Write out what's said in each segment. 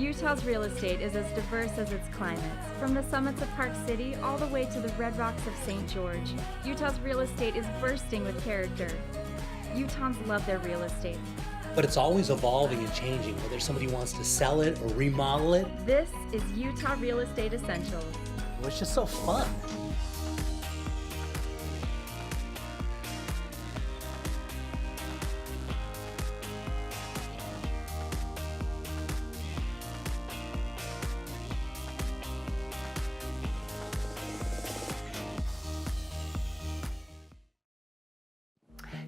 Utah's real estate is as diverse as its climates. From the summits of Park City all the way to the red rocks of St. George, Utah's real estate is bursting with character. Utahns love their real estate. But it's always evolving and changing, whether somebody wants to sell it or remodel it. This is Utah Real Estate Essentials. Well, it's just so fun.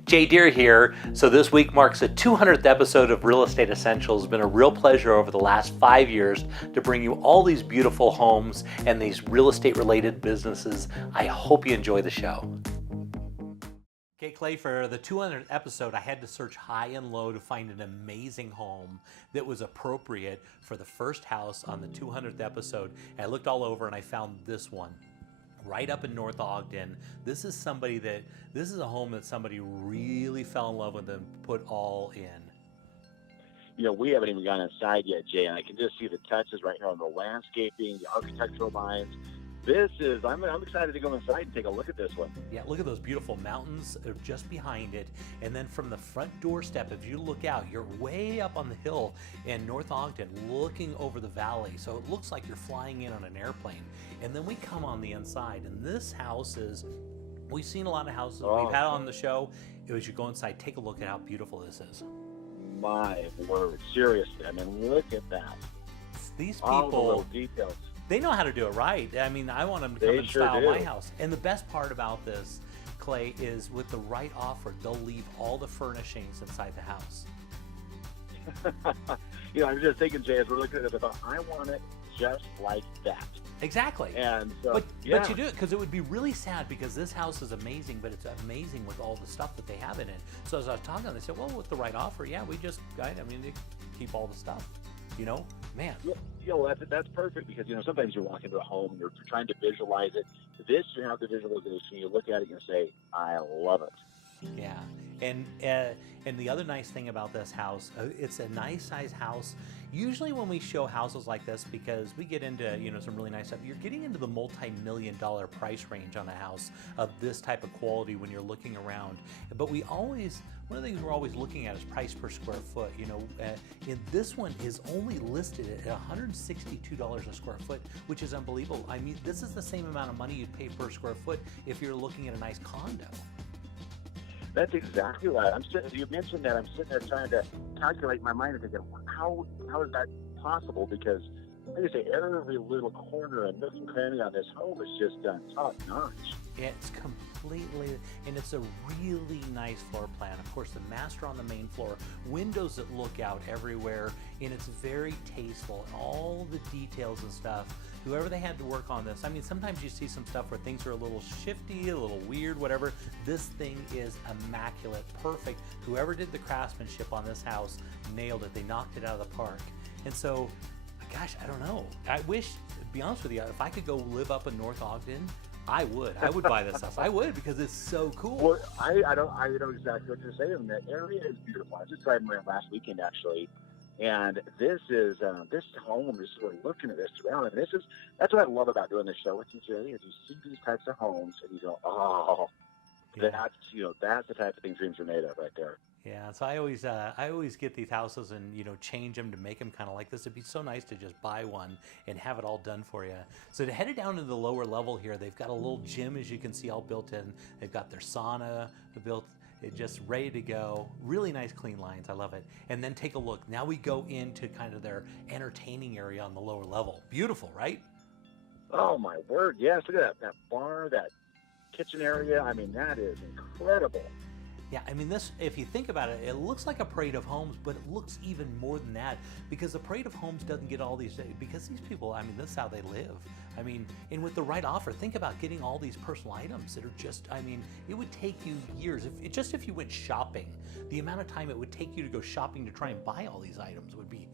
Jay Deere here. So this week marks the 200th episode of Real Estate Essentials. It's been a real pleasure over the last 5 years to bring you all these beautiful homes and these real estate related businesses. I hope you enjoy the show. Okay, Clay, for the 200th episode, I had to search high and low to find an amazing home that was appropriate for the first house on the 200th episode. And I looked all over and I found this one. Right up in North Ogden. This is a home that somebody really fell in love with and put all in. You know, we haven't even gone inside yet, Jay, and I can just see the touches right here on the landscaping, the architectural lines. I'm excited to go inside and take a look at this one. Yeah, look at those beautiful mountains just behind it. And then from the front doorstep, if you look out, you're way up on the hill in North Ogden looking over the valley. So it looks like you're flying in on an airplane. And then we come on the inside, and this house we've seen a lot of houses we've had on the show. As you go inside, take a look at how beautiful this is. My word, seriously, I mean, look at that. These all the people, little details. They know how to do it right. I mean, I want them to come and style my house. And the best part about this, Clay, is with the right offer, they'll leave all the furnishings inside the house. You know, I'm just thinking, Jay, as we're looking at it, I want it just like that. Exactly. And so, but you do it because it would be really sad because this house is amazing, but it's amazing with all the stuff that they have in it. So as I was talking, they said, well, with the right offer, yeah, they keep all the stuff. You know, man. You know, that's perfect because, you know, sometimes you walk into a home and you're trying to visualize it. This, you have the visualization. You look at it and you say, I love it. Yeah. And the other nice thing about this house, it's a nice size house. Usually when we show houses like this, because we get into, you know, some really nice stuff, you're getting into the multi-million-dollar price range on a house of this type of quality when you're looking around. But one of the things we're always looking at is price per square foot. You know, and this one is only listed at $162 a square foot, which is unbelievable. I mean, this is the same amount of money you'd pay per square foot if you're looking at a nice condo. That's exactly right. You mentioned that. I'm sitting there trying to calculate in my mind and thinking, how is that possible? Because, like I say, every little corner and nook and cranny on this home is just done top notch. It's completely, and it's a really nice floor plan. Of course, the master on the main floor, windows that look out everywhere, and it's very tasteful. And all the details and stuff. Whoever they had to work on this, I mean, sometimes you see some stuff where things are a little shifty, a little weird, whatever. This thing is immaculate, perfect. Whoever did the craftsmanship on this house nailed it. They knocked it out of the park. And so, gosh, I don't know. I wish, to be honest with you, if I could go live up in North Ogden, I would buy this house. I would, because it's so cool. Well, I know exactly what you're saying. That area is beautiful. I was just driving around last weekend, actually. And this home, just sort of looking at this around, and that's what I love about doing this show with you, Jay, is you see these types of homes and you go, oh, yeah. That's the type of thing dreams are made of right there. Yeah, so I always get these houses and, you know, change them to make them kind of like this. It'd be so nice to just buy one and have it all done for you. So to head it down to the lower level here, they've got a little gym, as you can see, all built in. They've got their sauna built. It's just ready to go. Really nice, clean lines. I love it. And then take a look. Now we go into kind of their entertaining area on the lower level. Beautiful, right? Oh, my word. Yes. Look at that bar, that kitchen area. I mean, that is incredible. Yeah, I mean, this, if you think about it, it looks like a parade of homes, but it looks even more than that, because the parade of homes doesn't get all these, because these people, I mean, this is how they live. I mean, and with the right offer, think about getting all these personal items that are just, I mean, it would take you years. If you went shopping, the amount of time it would take you to go shopping to try and buy all these items would be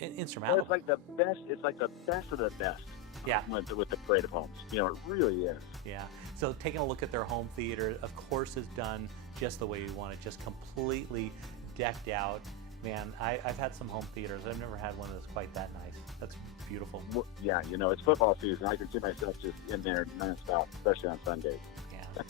insurmountable. Well, it's like the best of the best. Yeah. With the parade of homes. You know, it really is. Yeah. So taking a look at their home theater, of course, is done just the way you want it, just completely decked out. Man, I've had some home theaters. I've never had one that's quite that nice. That's beautiful. Well, yeah, it's football season. I can see myself just in there nonstop, especially on Sundays. Yeah.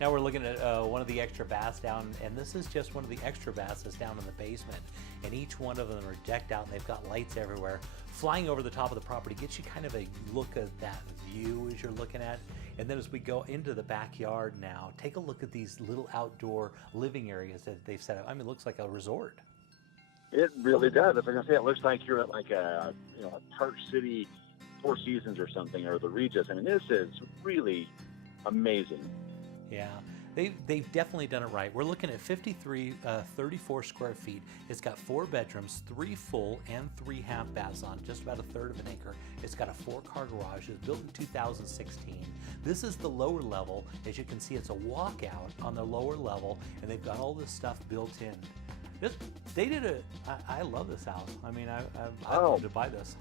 Now we're looking at one of the extra baths down, and this is just one of the extra baths that's down in the basement. And each one of them are decked out, and they've got lights everywhere. Flying over the top of the property gets you kind of a look at that view as you're looking at. And then as we go into the backyard now, take a look at these little outdoor living areas that they've set up. I mean, it looks like a resort. It really does. If I'm gonna say, it looks like you're at like a Park City, Four Seasons or something, or the Regis. I mean, this is really amazing. Yeah, they've definitely done it right. We're looking at 34 square feet. It's got 4 bedrooms, 3 full and 3 half baths on just about a third of an acre. It's got a 4-car garage. It was built in 2016. This is the lower level. As you can see, it's a walkout on the lower level, and they've got all this stuff built in. I love this house. I mean, I'd love to buy this.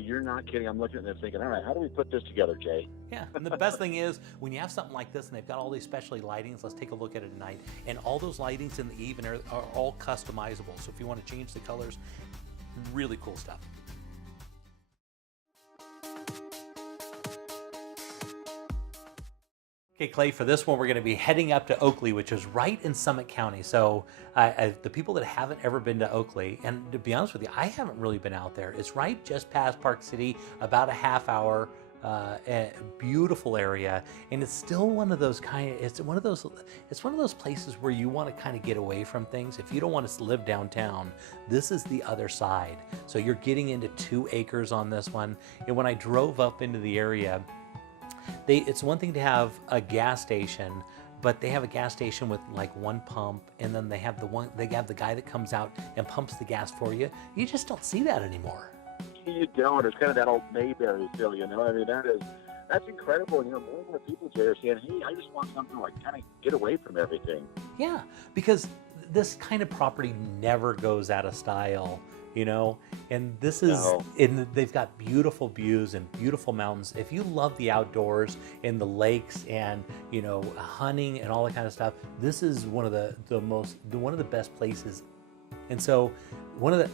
You're not kidding. I'm looking at this thinking, all right, how do we put this together, Jay? Yeah, and the best thing is when you have something like this and they've got all these specialty lightings, let's take a look at it tonight. And all those lightings in the eave are all customizable. So if you want to change the colors, really cool stuff. Okay, Clay, for this one, we're going to be heading up to Oakley, which is right in Summit County. So the people that haven't ever been to Oakley, and to be honest with you, I haven't really been out there. It's right just past Park City, about a half hour, beautiful area. And it's still one of those it's one of those places where you want to kind of get away from things. If you don't want to live downtown, this is the other side. So you're getting into 2 acres on this one. And when I drove up into the area, it's one thing to have a gas station, but they have a gas station with like 1 pump, and then they have the guy that comes out and pumps the gas for you. You just don't see that anymore. You don't. It's kind of that old Mayberry feel, I mean, that's incredible. More and more people, Jay, are saying, hey, I just want something like kind of get away from everything. Yeah, because this kind of property never goes out of style. And this is, and they've got beautiful views and beautiful mountains. If you love the outdoors and the lakes and, hunting and all that kind of stuff, this is one of the best places. And so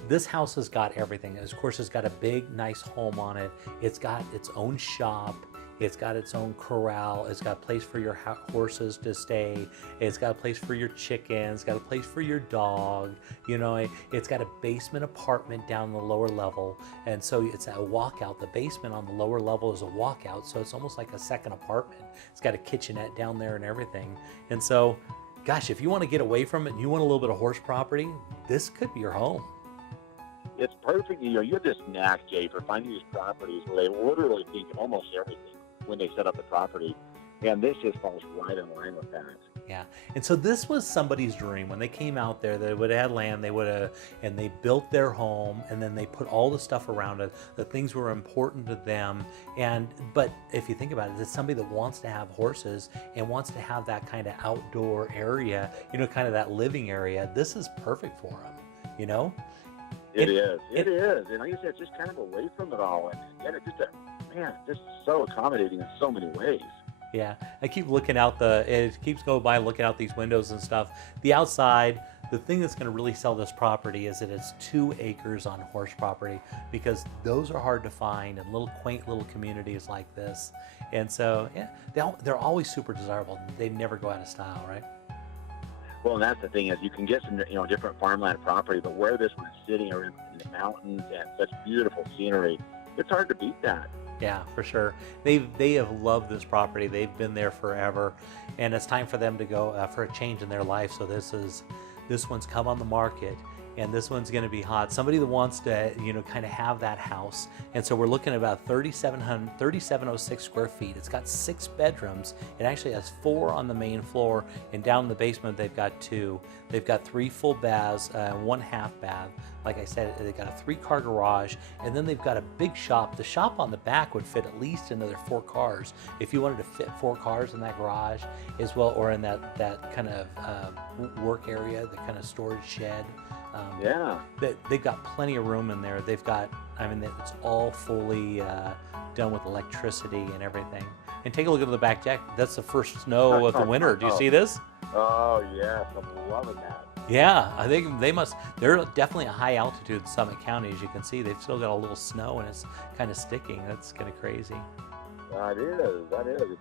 this house has got everything. Of course, it's got a big, nice home on it. It's got its own shop. It's got its own corral. It's got a place for your horses to stay. It's got a place for your chickens. It's got a place for your dog. It's got a basement apartment down the lower level. And so it's a walkout. The basement on the lower level is a walkout. So it's almost like a second apartment. It's got a kitchenette down there and everything. And so, gosh, if you want to get away from it and you want a little bit of horse property, this could be your home. It's perfect. You have this knack, Jay, for finding these properties where they literally think of almost everything when they set up the property, and this just falls right in line with that. Yeah, and so this was somebody's dream. When they came out there, they would have had land, and they built their home, and then they put all the stuff around it. The things were important to them, but if you think about it, it's somebody that wants to have horses and wants to have that kind of outdoor area, kind of that living area. This is perfect for them, It is, and like I said, it's just kind of away from it all, and it's just so accommodating in so many ways. Yeah, I keep looking out it keeps going by looking out these windows and stuff. The outside, the thing that's going to really sell this property is that it's 2 acres on horse property, because those are hard to find in quaint little communities like this. And so, yeah, they're always super desirable. They never go out of style, right? Well, and that's the thing is you can get some, different farmland property, but where this one is sitting are in the mountains and such beautiful scenery, it's hard to beat that. Yeah, for sure. They have loved this property. They've been there forever, and it's time for them to go for a change in their life. So this one's come on the market, and this one's going to be hot. Somebody that wants to, kind of have that house. And so we're looking at about 3,706 square feet. It's got 6 bedrooms. It actually has 4 on the main floor, and down in the basement they've got 2. They've got 3 full baths, 1 half bath. Like I said, they've got a 3-car garage, and then they've got a big shop. The shop on the back would fit at least another 4 cars. If you wanted to fit 4 cars in that garage as well, or in that kind of work area, the kind of storage shed. They've got plenty of room in there. They've got, it's all fully done with electricity and everything. And take a look at the back deck. That's the first snow of the winter. Do you see this? Oh, yes. I'm loving that. Yeah, I think they're definitely a high altitude in Summit County. As you can see, they've still got a little snow and it's kind of sticking. That's kind of crazy. That is.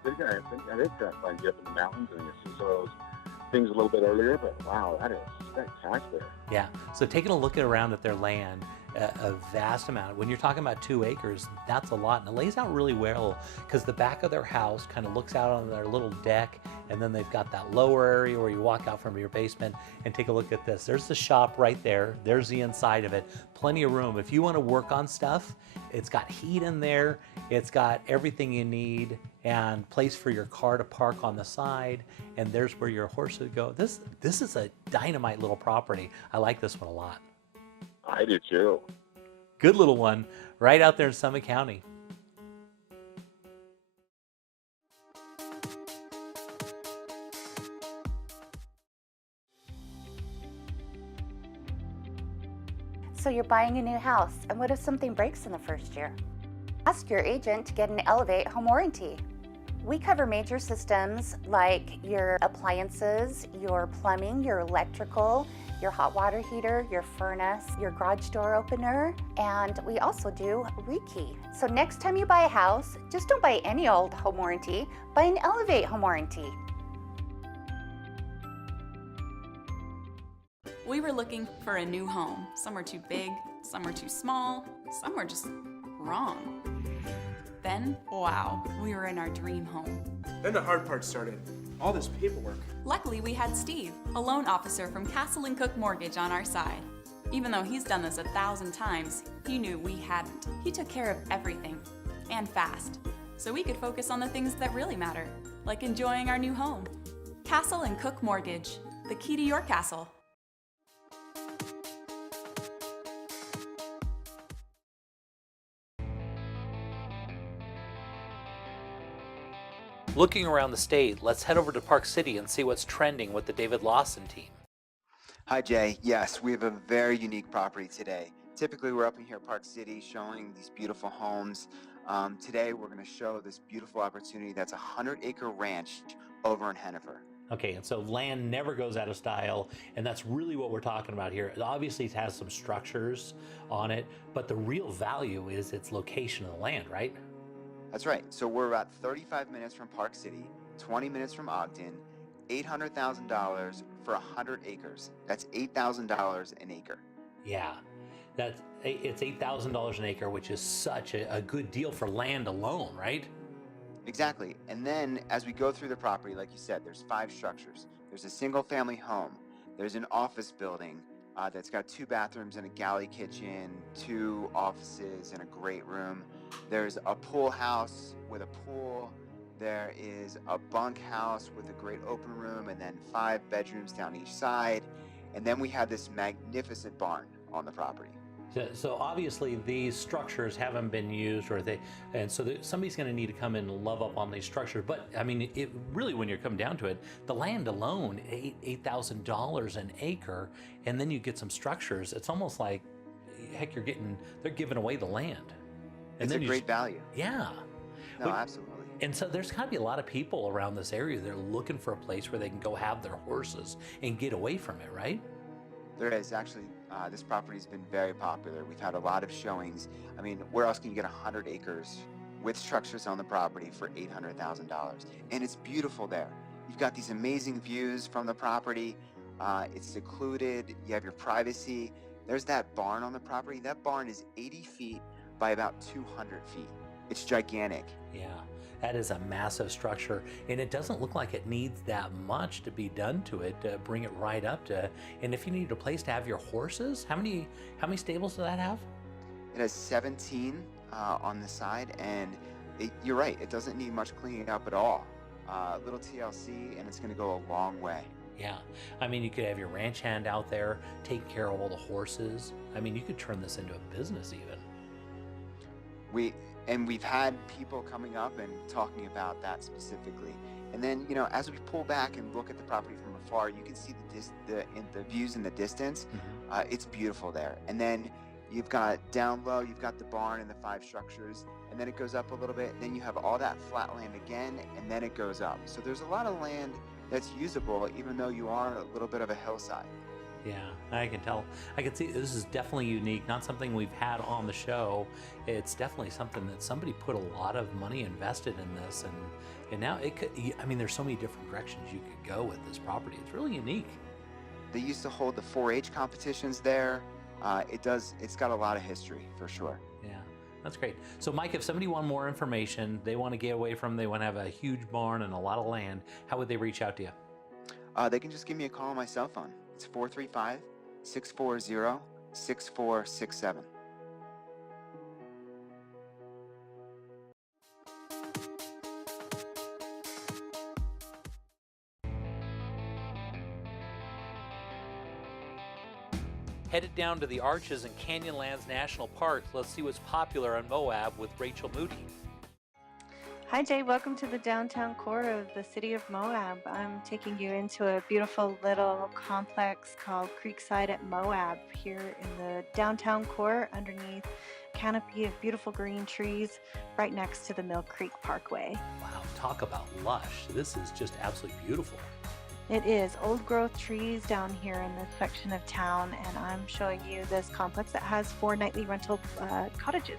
They're gonna, I think they're trying to get up in the mountains and you see some of those things a little bit earlier, but wow, that is spectacular. Yeah, so taking a look around at their land, a vast amount. When you're talking about 2 acres, that's a lot. And it lays out really well because the back of their house kind of looks out on their little deck, and then they've got that lower area where you walk out from your basement and take a look at this. There's the shop right there. There's the inside of it. Plenty of room. If you want to work on stuff, it's got heat in there. It's got everything you need and place for your car to park on the side. And there's where your horse would go. This is a dynamite little property. I like this one a lot. I do too. Good little one right out there in Summit County. So you're buying a new house, and what if something breaks in the first year? Ask your agent to get an Elevate home warranty. We cover major systems like your appliances, your plumbing, your electrical, your hot water heater, your furnace, your garage door opener, and we also do rekey. So next time you buy a house, just don't buy any old home warranty, buy an Elevate home warranty. We were looking for a new home. Some were too big, some were too small, some were just wrong. Then, wow, we were in our dream home. Then the hard part started. All this paperwork. Luckily, we had Steve, a loan officer from Castle & Cook Mortgage, on our side. Even though he's done this 1,000 times, he knew we hadn't. He took care of everything, and fast, so we could focus on the things that really matter, like enjoying our new home. Castle & Cook Mortgage, the key to your castle. Looking around the state, let's head over to Park City and see what's trending with the David Lawson team. Hi Jay, yes, we have a very unique property today. Typically we're up in here at Park City showing these beautiful homes. Today we're going to show this beautiful opportunity that's a 100-acre ranch over in Hennifer. Okay, and so land never goes out of style, and that's really what we're talking about here. Obviously it has some structures on it, but the real value is its location of the land, right? That's right. So we're about 35 minutes from Park City, 20 minutes from Ogden, $800,000 for 100 acres. That's $8,000 an acre. Yeah, it's $8,000 an acre, which is such a good deal for land alone, right? Exactly. And then as we go through the property, like you said, there's 5 structures. There's a single family home. There's an office building that's got 2 bathrooms and a galley kitchen, 2 offices and a great room. There's a pool house with a pool. There is a bunk house with a great open room, and then 5 bedrooms down each side. And then we have this magnificent barn on the property. So obviously these structures haven't been used, so somebody's going to need to come in and love up on these structures. But I mean, it really, when you're coming down to it, the land alone, $8,000 an acre, and then you get some structures. It's almost like, heck, they're giving away the land. And It's a great value. Yeah. No, absolutely. And so there's got to be a lot of people around this area that are looking for a place where they can go have their horses and get away from it, right? There is actually, this property has been very popular. We've had a lot of showings. I mean, where else can you get 100 acres with structures on the property for $800,000? And it's beautiful there. You've got these amazing views from the property. It's secluded. You have your privacy. There's that barn on the property. That barn is 80 feet by about 200 feet. It's gigantic. Yeah, that is a massive structure, and it doesn't look like it needs that much to be done to it to bring it right up to. And if you need a place to have your horses, how many stables does that have? It has 17 on the side, and you're right, it doesn't need much cleaning up at all. A little TLC, and it's going to go a long way. Yeah, I mean, you could have your ranch hand out there taking care of all the horses. I mean, you could turn this into a business even. We've had people coming up and talking about that specifically. And then, you know, as we pull back and look at the property from afar, you can see the views in the distance. Mm-hmm. It's beautiful there. And then you've got down low, you've got the barn and the 5 structures, and then it goes up a little bit. Then you have all that flat land again, and then it goes up. So there's a lot of land that's usable, even though you are a little bit of a hillside. Yeah, I can tell. I can see this is definitely unique, not something we've had on the show. It's definitely something that somebody put a lot of money invested in this, and now it could, I mean, there's so many different directions you could go with this property. It's really unique. They used to hold the 4-H competitions there. It's got a lot of history for sure. Yeah, that's great. So Mike, if somebody want more information, they want to get away from, they want to have a huge barn and a lot of land, how would they reach out to you? They can just give me a call on my cell phone. It's 435-640-6467. Headed down to the Arches and Canyonlands National Park. Let's see what's popular on Moab with Rachel Moody. Hi Jay, welcome to the downtown core of the city of Moab. I'm taking you into a beautiful little complex called Creekside at Moab here in the downtown core underneath a canopy of beautiful green trees right next to the Mill Creek Parkway. Wow, talk about lush. This is just absolutely beautiful. It is old growth trees down here in this section of town, and I'm showing you this complex that has 4 nightly rental cottages.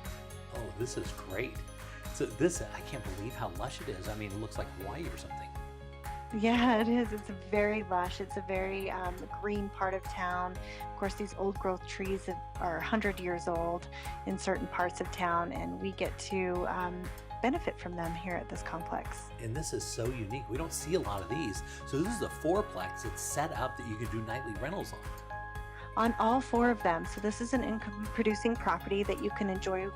Oh, this is great. So this, I can't believe how lush it is. I mean, it looks like Hawaii or something. Yeah, it is. It's very lush. It's a very green part of town. Of course, these old growth trees are 100 years old in certain parts of town, and we get to benefit from them here at this complex. And this is so unique. We don't see a lot of these. So this is a fourplex. It's set up that you can do nightly rentals on all 4 of them. So this is an income producing property that you can enjoy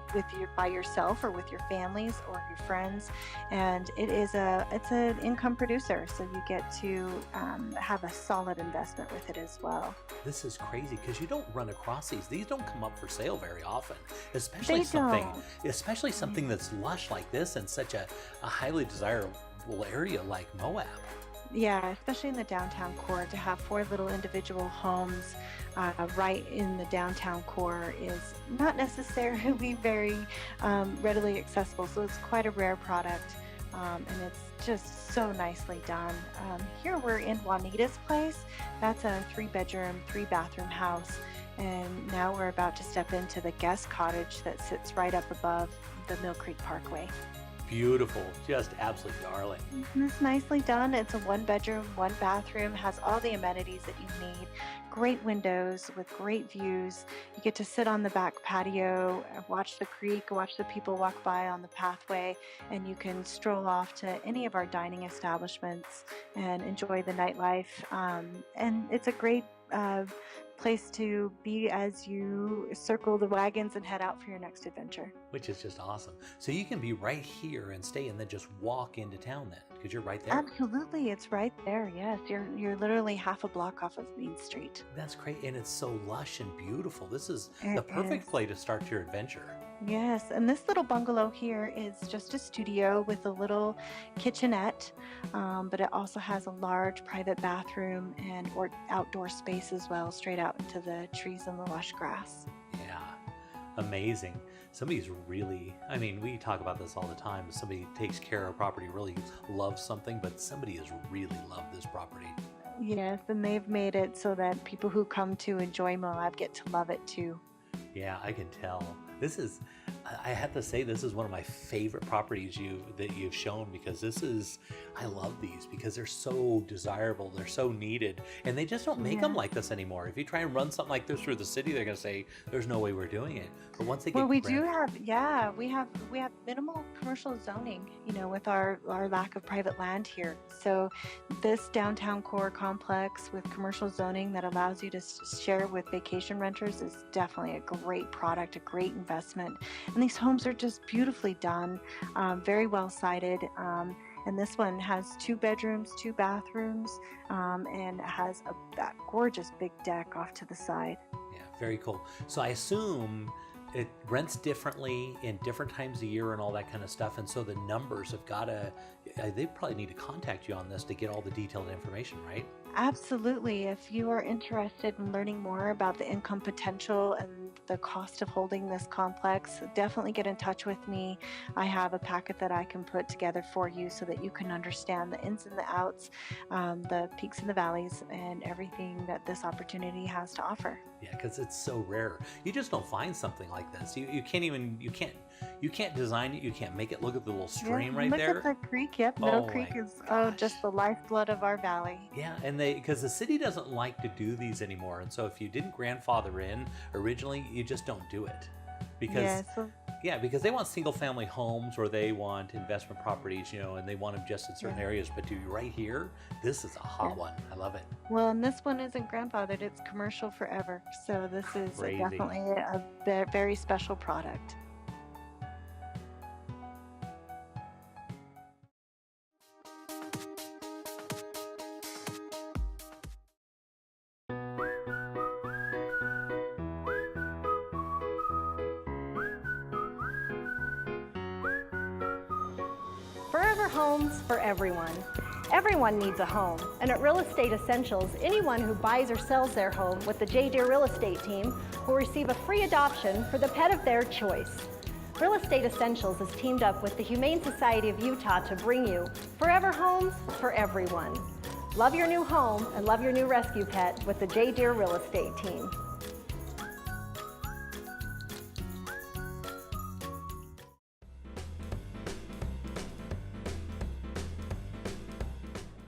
by yourself or with your families or your friends. And it's an income producer. So you get to have a solid investment with it as well. This is crazy because you don't run across these. These don't come up for sale very often, especially something that's lush like this in such a highly desirable area like Moab. Yeah, especially in the downtown core, to have 4 little individual homes right in the downtown core is not necessarily very readily accessible. So it's quite a rare product, and it's just so nicely done. Here we're in Juanita's place. That's a 3-bedroom, 3-bathroom house. And now we're about to step into the guest cottage that sits right up above the Mill Creek Parkway. Beautiful, just absolutely darling. It's nicely done. It's a 1-bedroom, 1-bathroom, has all the amenities that you need. Great windows with great views. You get to sit on the back patio, watch the creek, watch the people walk by on the pathway, and you can stroll off to any of our dining establishments and enjoy the nightlife. And it's a great place to be as you circle the wagons and head out for your next adventure. Which is just awesome. So you can be right here and stay and then just walk into town then, because you're right there. Absolutely, it's right there. Yes, you're literally half a block off of Main Street. That's great, and it's so lush and beautiful. This is the perfect place to start your adventure. Yes, and this little bungalow here is just a studio with a little kitchenette, but it also has a large private bathroom and outdoor space as well, straight out into the trees and the lush grass. Yeah, amazing. Somebody's really, I mean, we talk about this all the time. Somebody takes care of a property, really loves something, but somebody has really loved this property. Yes, and they've made it so that people who come to enjoy Moab get to love it too. Yeah, I can tell. This is, I have to say, this is one of my favorite properties that you've shown, because I love these because they're so desirable, they're so needed, and they just don't make them like this anymore. If you try and run something like this through the city, they're going to say, there's no way we're doing it. But once they get we have minimal commercial zoning, with our lack of private land here. So this downtown core complex with commercial zoning that allows you to share with vacation renters is definitely a great product, a great investment. And these homes are just beautifully done, very well sited. And this one has 2 bedrooms, 2 bathrooms, and has that gorgeous big deck off to the side. Yeah, very cool. So I assume it rents differently in different times of year and all that kind of stuff. And so the numbers have got to, they probably need to contact you on this to get all the detailed information, right? Absolutely. If you are interested in learning more about the income potential and the cost of holding this complex, definitely get in touch with me. I have a packet that I can put together for you so that you can understand the ins and the outs, the peaks and the valleys, and everything that this opportunity has to offer. Yeah, because it's so rare. You just don't find something like this. You can't design it. You can't make it. Look at the little stream right there. Look at the creek. Yep, Middle Creek is just the lifeblood of our valley. Yeah, and because the city doesn't like to do these anymore, and so if you didn't grandfather in originally, you just don't do it because because they want single-family homes or they want investment properties, and they want them just in certain areas. But right here, this is a hot one. I love it. Well, and this one isn't grandfathered; it's commercial forever. So this is definitely a very special product. Forever Homes for everyone. Everyone needs a home, and at Real Estate Essentials, anyone who buys or sells their home with the J. Deere Real Estate team will receive a free adoption for the pet of their choice. Real Estate Essentials has teamed up with the Humane Society of Utah to bring you Forever Homes for everyone. Love your new home and love your new rescue pet with the J. Deere Real Estate team.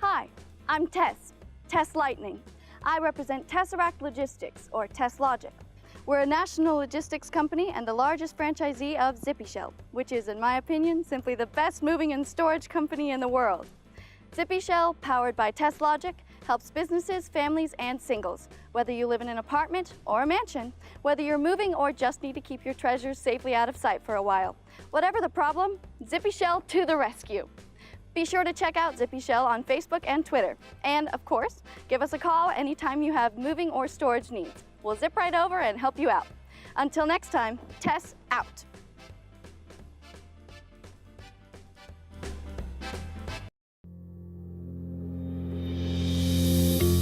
Hi, I'm Tess Lightning. I represent Tesseract Logistics, or TessLogic. We're a national logistics company and the largest franchisee of ZippyShell, which is, in my opinion, simply the best moving and storage company in the world. ZippyShell, powered by TessLogic, helps businesses, families, and singles, whether you live in an apartment or a mansion, whether you're moving or just need to keep your treasures safely out of sight for a while. Whatever the problem, ZippyShell to the rescue. Be sure to check out ZippyShell on Facebook and Twitter. And, of course, give us a call anytime you have moving or storage needs. We'll zip right over and help you out. Until next time, Tess out.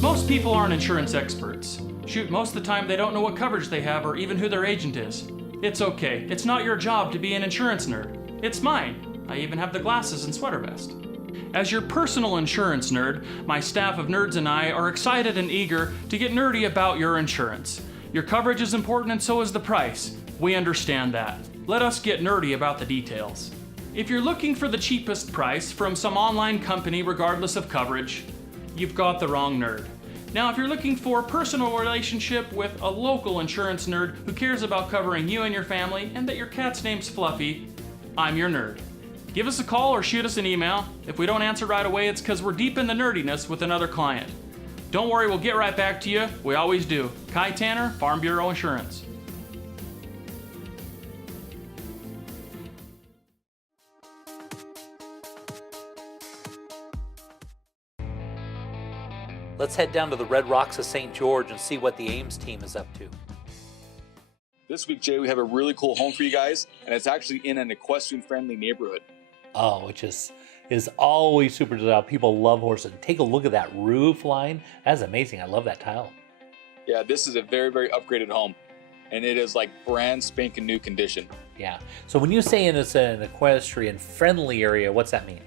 Most people aren't insurance experts. Shoot, most of the time they don't know what coverage they have or even who their agent is. It's okay. It's not your job to be an insurance nerd. It's mine. I even have the glasses and sweater vest. As your personal insurance nerd, my staff of nerds and I are excited and eager to get nerdy about your insurance. Your coverage is important and so is the price. We understand that. Let us get nerdy about the details. If you're looking for the cheapest price from some online company regardless of coverage, you've got the wrong nerd. Now, if you're looking for a personal relationship with a local insurance nerd who cares about covering you and your family and that your cat's name's Fluffy, I'm your nerd. Give us a call or shoot us an email. If we don't answer right away, it's because we're deep in the nerdiness with another client. Don't worry, we'll get right back to you. We always do. Kai Tanner, Farm Bureau Insurance. Let's head down to the Red Rocks of St. George and see what the Ames team is up to. This week, Jay, we have a really cool home for you guys, and it's actually in an equestrian-friendly neighborhood. Oh, which is always super desirable. People love horses. Take a look at that roof line. That's amazing. I love that tile. Yeah, this is a very, very upgraded home, and it is like brand spanking new condition. Yeah. So when you say it's an equestrian-friendly area, what's that mean?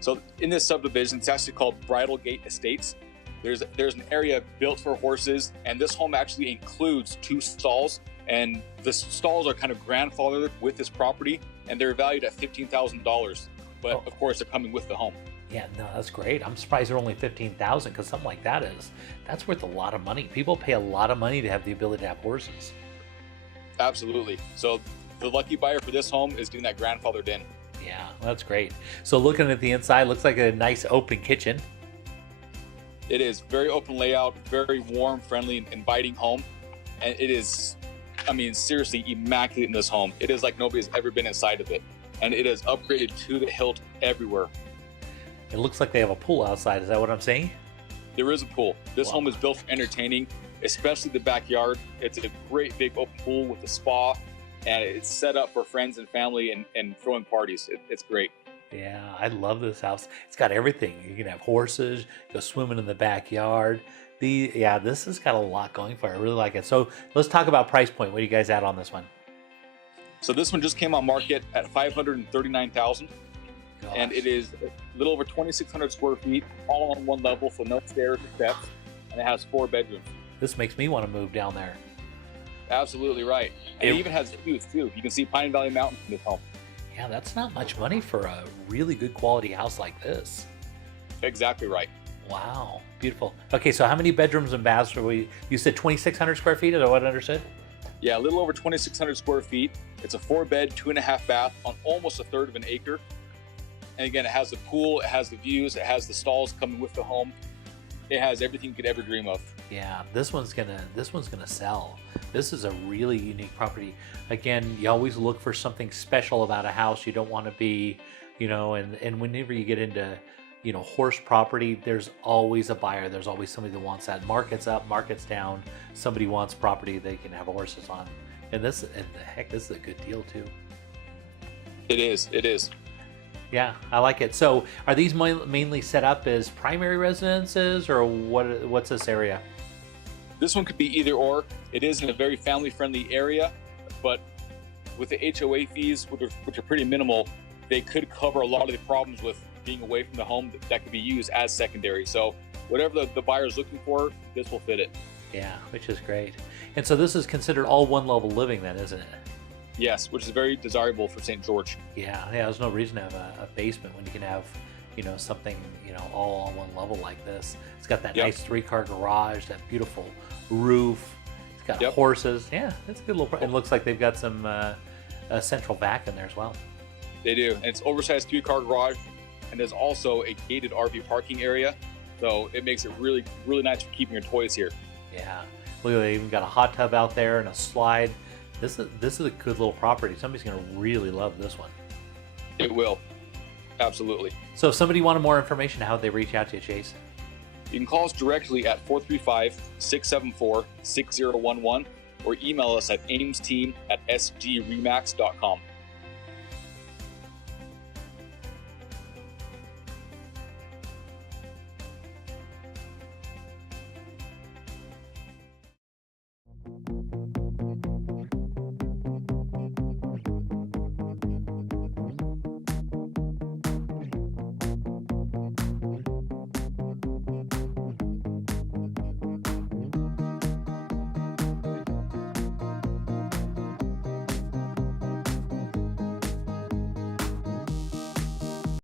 So in this subdivision, it's actually called Bridal Gate Estates. There's an area built for horses, and this home actually includes 2 stalls, and the stalls are kind of grandfathered with this property, and they're valued at $15,000. But of course, they're coming with the home. Yeah, no, that's great. I'm surprised they're only $15,000 because something like that's worth a lot of money. People pay a lot of money to have the ability to have horses. Absolutely. So the lucky buyer for this home is getting that grandfathered in. Yeah, that's great. So looking at the inside, looks like a nice open kitchen. It is very open layout, very warm, friendly, and inviting home. And it is, I mean, seriously immaculate in this home. It is like nobody's ever been inside of it. And it is upgraded to the hilt everywhere. It looks like they have a pool outside. Is that what I'm saying? There is a pool. This home is built for entertaining, especially the backyard. It's a great big open pool with a spa, and it's set up for friends and family and throwing parties. It's great. Yeah, I love this house. It's got everything. You can have horses, go swimming in the backyard. Yeah, this has got a lot going for it. I really like it. So let's talk about price point. What do you guys at on this one? So this one just came on market at $539,000, and it is a little over 2,600 square feet, all on one level, so no stairs or steps, and it has 4 bedrooms. This makes me want to move down there. Absolutely right. And it even has views too. You can see Pine Valley Mountain from this home. Yeah, that's not much money for a really good quality house like this. Exactly right. Wow, beautiful. Okay, so how many bedrooms and baths are we? You said 2,600 square feet. Is that what I understood? Yeah, a little over 2,600 square feet. It's a 4-bed, 2.5 bath on almost a third of an acre. And again, it has the pool, it has the views, it has the stalls coming with the home. It has everything you could ever dream of. Yeah, this one's gonna sell. This is a really unique property. Again, you always look for something special about a house. You don't want to be, and whenever you get into, horse property, there's always a buyer. There's always somebody that wants that. Market's up, market's down. Somebody wants property they can have horses on. And this is a good deal too. It is. Yeah, I like it. So are these mainly set up as primary residences, or what's this area? This one could be either or. It is in a very family-friendly area, but with the HOA fees, which are pretty minimal, they could cover a lot of the problems with being away from the home that could be used as secondary. So whatever the buyer is looking for, this will fit it. Yeah, which is great. And so this is considered all one-level living then, isn't it? Yes, which is very desirable for St. George. Yeah, there's no reason to have a basement when you can have, something, all on one level like this. It's got that nice 3-car garage, that beautiful roof. It's got horses. Yeah, it's a good little. It looks like they've got some a central vac in there as well. They do, and it's oversized 3-car garage, and there's also a gated RV parking area, so it makes it really, really nice for keeping your toys here. Yeah, look, they even got a hot tub out there and a slide. This is a good little property. Somebody's going to really love this one. It will. Absolutely. So if somebody wanted more information, how would they reach out to you, Chase? You can call us directly at 435-674-6011 or email us at aimsteam@sgremax.com.